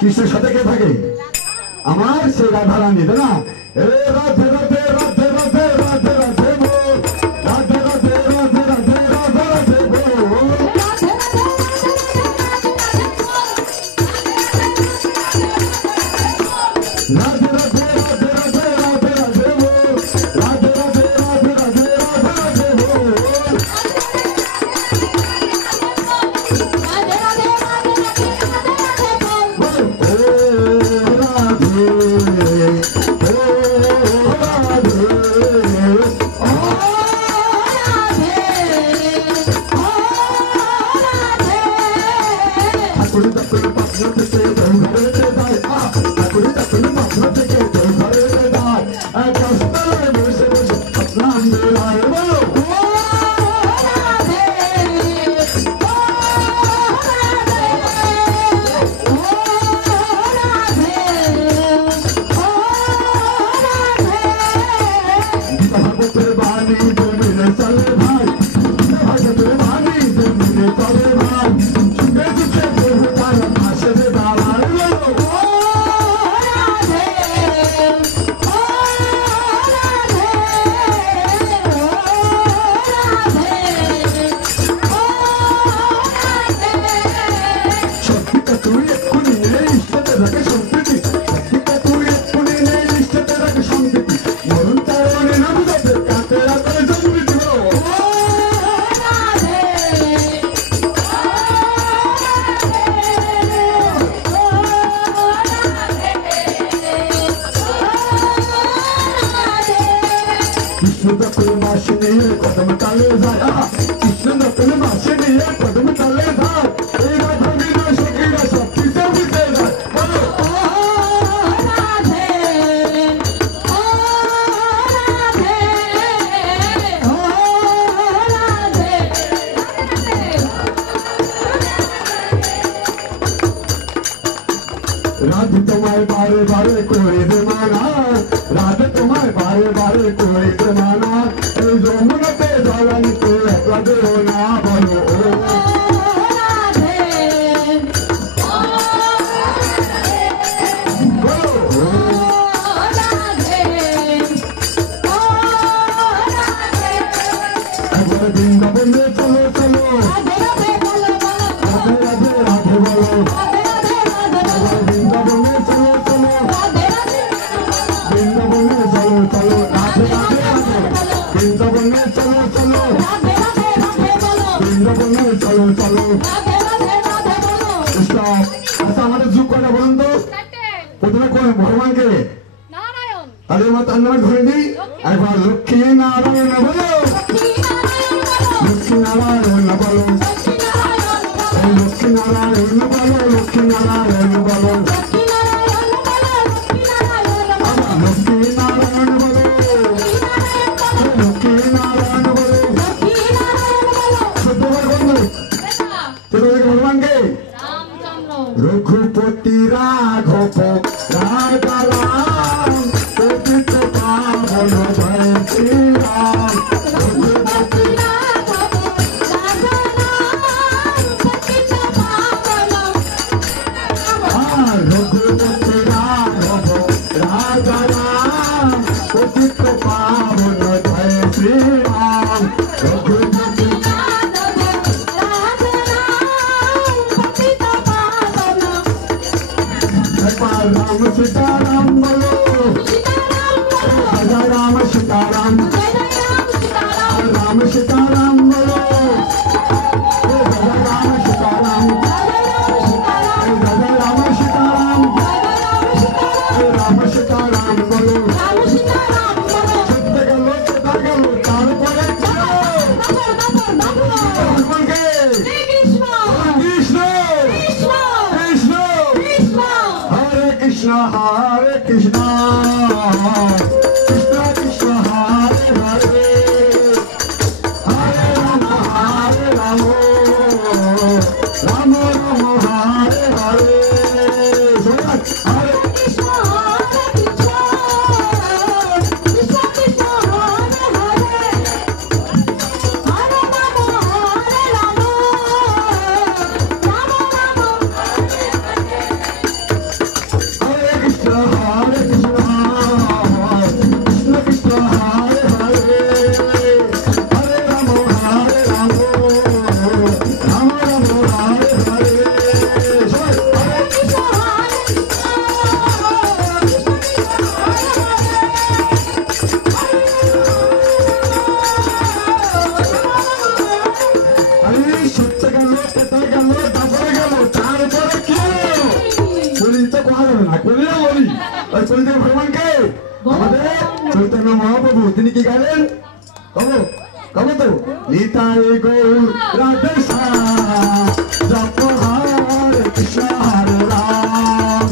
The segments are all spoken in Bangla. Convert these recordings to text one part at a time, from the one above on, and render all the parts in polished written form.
কিসের সাথে কে থাকে আমার সে রাধা রানী তাই না রাধে রাধে রাধে রাধে রাধে রাধে বল রাধে রাধে রাধে রাধে রাধে রাধে বল রাধে রাধে রাধে রাধে রাধে রাধে বল রাধে রাধে রাধে রাধে রাধে রাধে বল कदम ताले जाया कृष्ण नकल मासे निये कदम ताले जाय ए राधा वीरा शकीरा शक्ति से विजय जाय बोलो ओ राधे ओ राधे ओ राधे राधे तुम्हारे बारे बारे कोई जमाना राधे तुम्हारे बारे बारे कोई जमाना যমুনা তে জলানি তো একলা দেও না বলো ও রাধে ও রাধে বলো ও রাধে ও রাধে একবার বৃন্দাবনে চলো চলো রাধে রাধে বলো বলো রাধে রাধে রাধে বলো রাধে রাধে রাধে বৃন্দাবনে চলো চলো রাধে রাধে বৃন্দাবনে চলো চলো রাধে রাধে বৃন্দাবনে চলো চলো রাধে রাধে রাধে বলো বৃন্দাবনে চলো চলো রাধে রাধে রাধে বলো স্টপ আচ্ছা আমাদের যুগ কয়টা বলুন তো প্রথমে কোন ভগবানকে নারায়ণ তাদের মত তার নামে ধরে দিই একবার লক্ষ্মী নারায়ণ বলো লক্ষ্মী নারায়ণ বলো নারায়ণ বলো লক্ষ্মী নারায়ণ বলো লক্ষ্মী নারায়ণ বলো লক্ষ্মী নারায়ণ বলো ভগবানকে রঘুপতি রাঘব রাজা রাম পতিত পাবন জয় শ্রীরাম রঘুপতি রাঘব রাজা রাম পতিত পাবন রঘুপতি রাঘব রাজা রাম পতিত পাবন জয় শ্রীরাম রঘুপতি राम सीताराम बोलो जय राम सीताराम राम सीताराम बोलो जय राम सीताराम जय राम सीताराम राम सीताराम बोलो सत्य गलो चेता गलो तार पड़े भगवान के Hare Krishna, Krishna Krishna Hare Hare, Hare Rama Hare Rama, Rama Rama Hare Hare. Hare Krishna, Hare Krishna, Krishna Krishna Hare Hare, Hare Rama Hare Rama, Rama Rama ভগবানকে আমাদের চৈতন্য মহাপ্রভু তিনি কি গাইলেন কবো কবো তো নিতাই গৌর রাধে শ্যাম জপ হরে কৃষ্ণ হরে রাম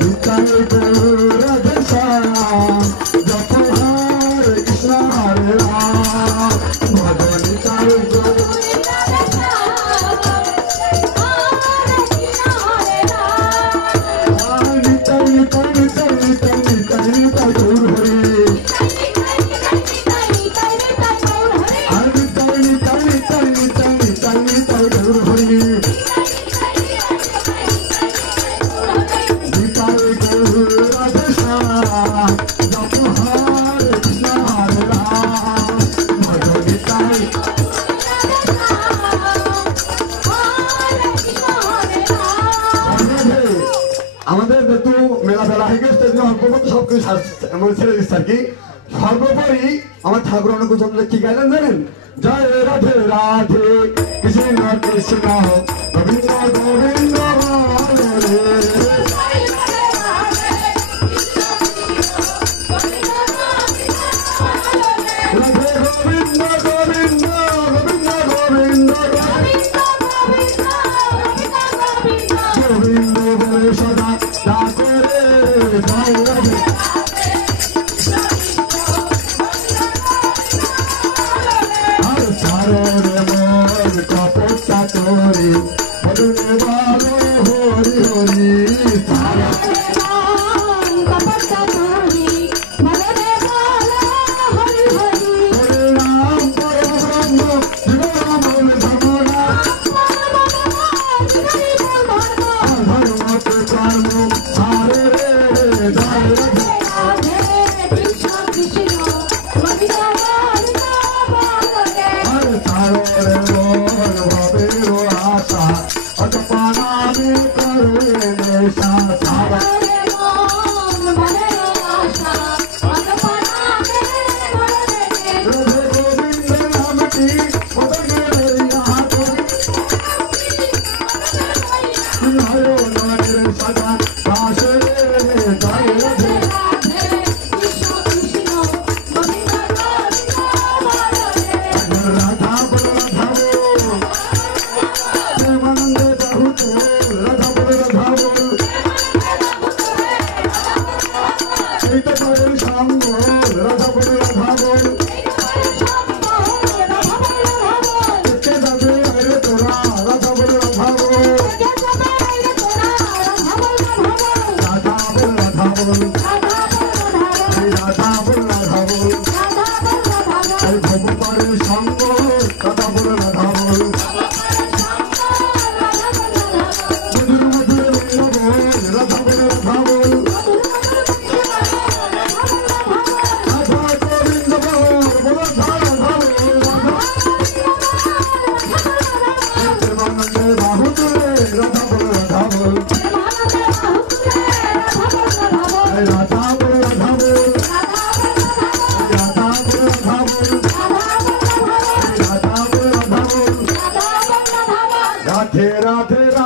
নিতাই গৌর রাধে শ্যাম জপ হরে কৃষ্ণ হরে রাম ভজন নিতাই গৌর আমাদের যেহেতু মেলা ফেলা হয়ে গেছে অল্প সবকিছু ছেড়ে দিচ্ছে আর কি সর্বোপরি আমার ঠাকুর অনুকূল কি গাইলেন জানেন জয় রাধে রাধে কৃষ্ণ কৃষ্ণ গোবিন্দ গোবিন্দ হরে রাধে গোবিন্দ গোবিন্দ গোবিন্দ গোবিন্দ গোবিন্দ বলে সদা ডাকে জয় Radhe Hori, Hori, Hori, Radhe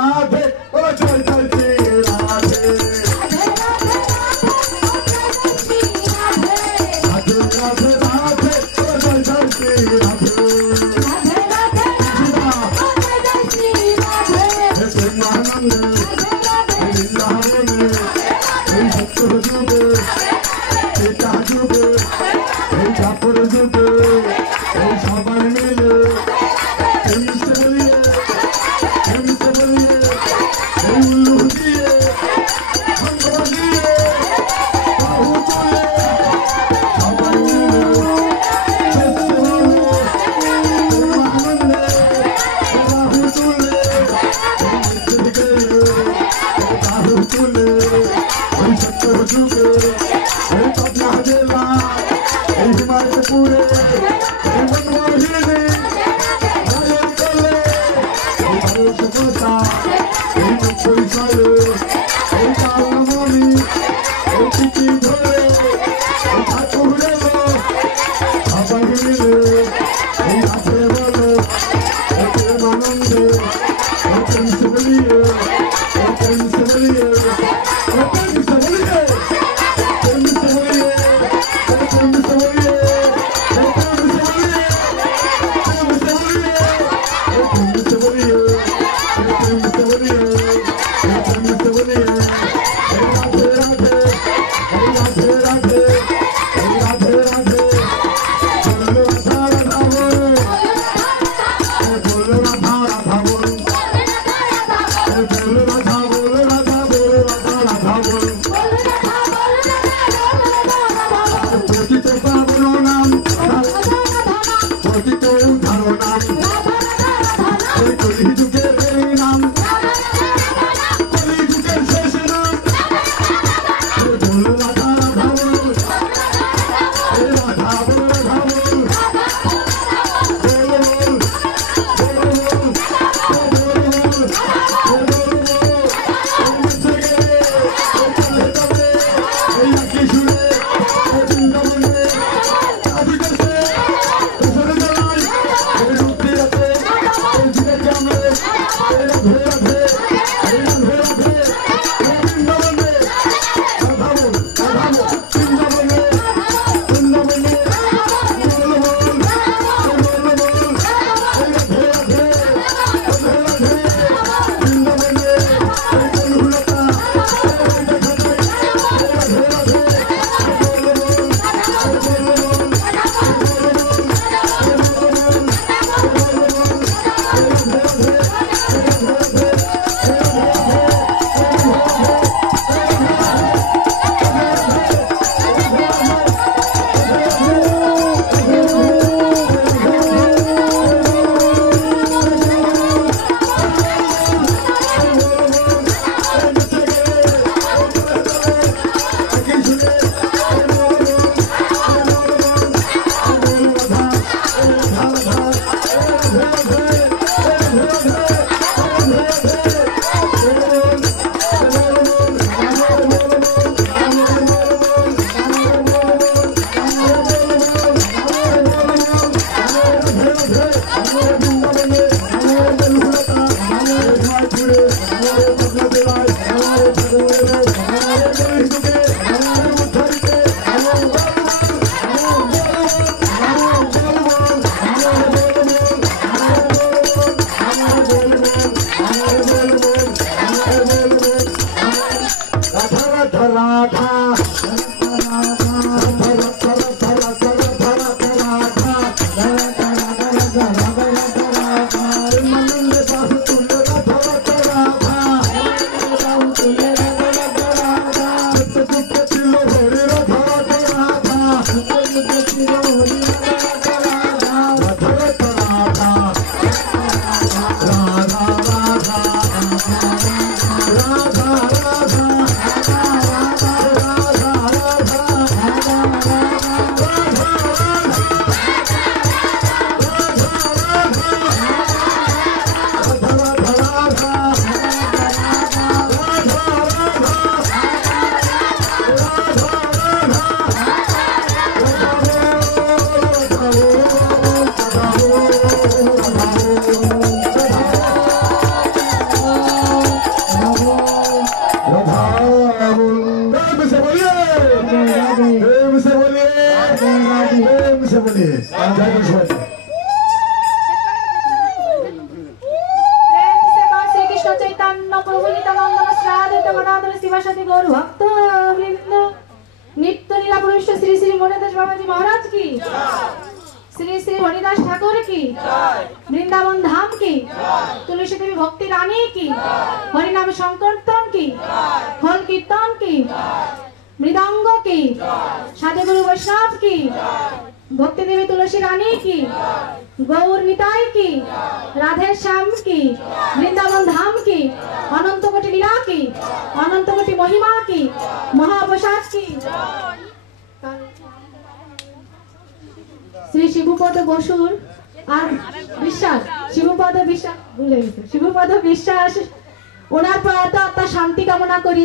চলছে বলে জয় গুরু সবাই। শ্রীকৃষ্ণ চৈতন্য প্রভু নিত্যানন্দ শ্রীরাধিত গদাধর শিবাসাদি গৌর ভক্ত বৃন্দ নিত্য লীলা পুরুষ শ্রী শ্রী মনিদাস বাবাজি মহারাজ কি, শ্রী শ্রী হরিদাস ঠাকুর কি, বৃন্দাবন ধাম কি, তুলসী দেবী ভক্তি রানী কি, হরিনাম সংকীর্তন কি, খোল কীর্তন কি, মৃদঙ্গ কি, সাধুগুরু বৈষ্ণব কি, ভক্তি দেবী তুলসী রানী কি, গৌর নিতাই কি, রাধে শ্যাম কি, বৃন্দাবন ধাম কি, অনন্ত কোটি লীলা কি, অনন্ত কোটি মহিমা কি, মহাপ্রসাদ কি। শ্রী শিবপদ বসুর আর বিশ্বাস, শিবপদ বিশ্বাস ভুলে গেছে, শিবপদ বিশ্বাস ওনার প্রয়াত আত্মার শান্তি কামনা করি।